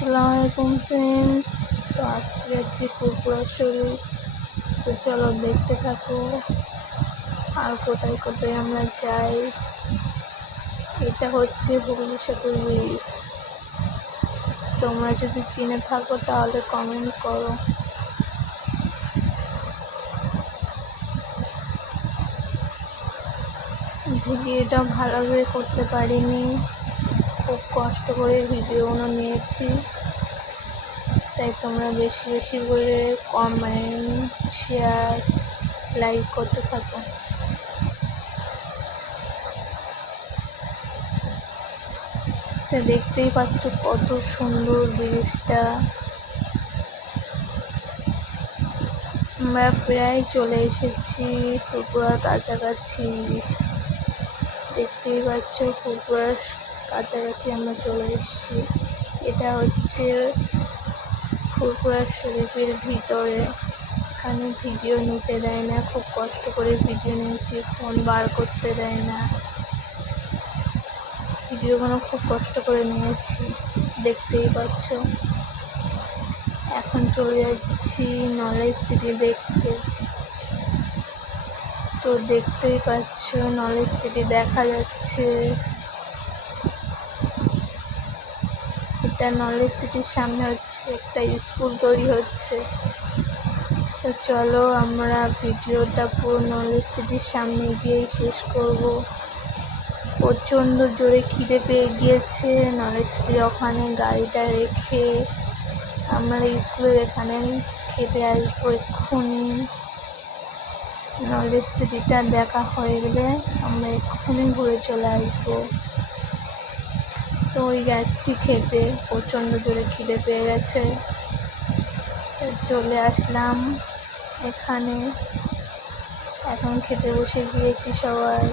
আসসালামু আলাইকুম ফ্রেন্ডস। তো আজকে যাচ্ছি ফুরফুরা শরীর। তো চলো দেখতে থাকো আর কোথায় কোথায় আমরা যাই। এটা হচ্ছে হুগলি সেতুর ব্রিজ। তোমরা যদি চিনে থাকো তাহলে কমেন্ট করো। ভিডিওটা ভালোভাবে করতে পারিনি, খুব কষ্ট করে ভিডিওগুলো নিয়েছি, তাই তোমরা বেশি বেশি করে কমেন্ট, শেয়ার, লাইক করতে থাকো। তো দেখতেই পাচ্ছ কত সুন্দর ব্রিজটা। আমরা প্রায় চলে এসেছি ফুরফুরার কাছাকাছি। দেখতেই পাচ্ছ ফুরফুরার কাছাকাছি আমরা চলে এসেছি। এটা হচ্ছে ফুরফুরা শরীফের ভিতরে। এখানে ভিডিও নিতে দেয় না, খুব কষ্ট করে ভিডিও নিয়েছি, ফোন বার করতে দেয় না। ভিডিওগুলো খুব কষ্ট করে নিয়েছি, দেখতেই পাচ্ছ। এখন চলে যাচ্ছি নলেজ সিটি দেখতে। তো দেখতেই পাচ্ছ নলেজ সিটি দেখা যাচ্ছে। এটা নলেজ সিটির সামনে হচ্ছে একটা স্কুল তৈরি হচ্ছে। তো চলো আমরা ভিডিওটা পুরো নলেজ সিটির সামনে গিয়েই শেষ করব। প্রচণ্ড জোরে খিদে পেয়ে গিয়েছে। নলেজ সিটির ওখানে গাড়িটা রেখে আমরা স্কুলের এখানে খেতে আসবো এক্ষুনি। নলেজ সিটিটা দেখা হয়ে গেলে আমরা এক্ষুনি ঘুরে চলে আসবো। তো ওই যাচ্ছি খেতে, প্রচণ্ড জোরে খিদে পেয়ে গেছে। চলে আসলাম এখানে, এখন খেতে বসে গিয়েছি সবাই।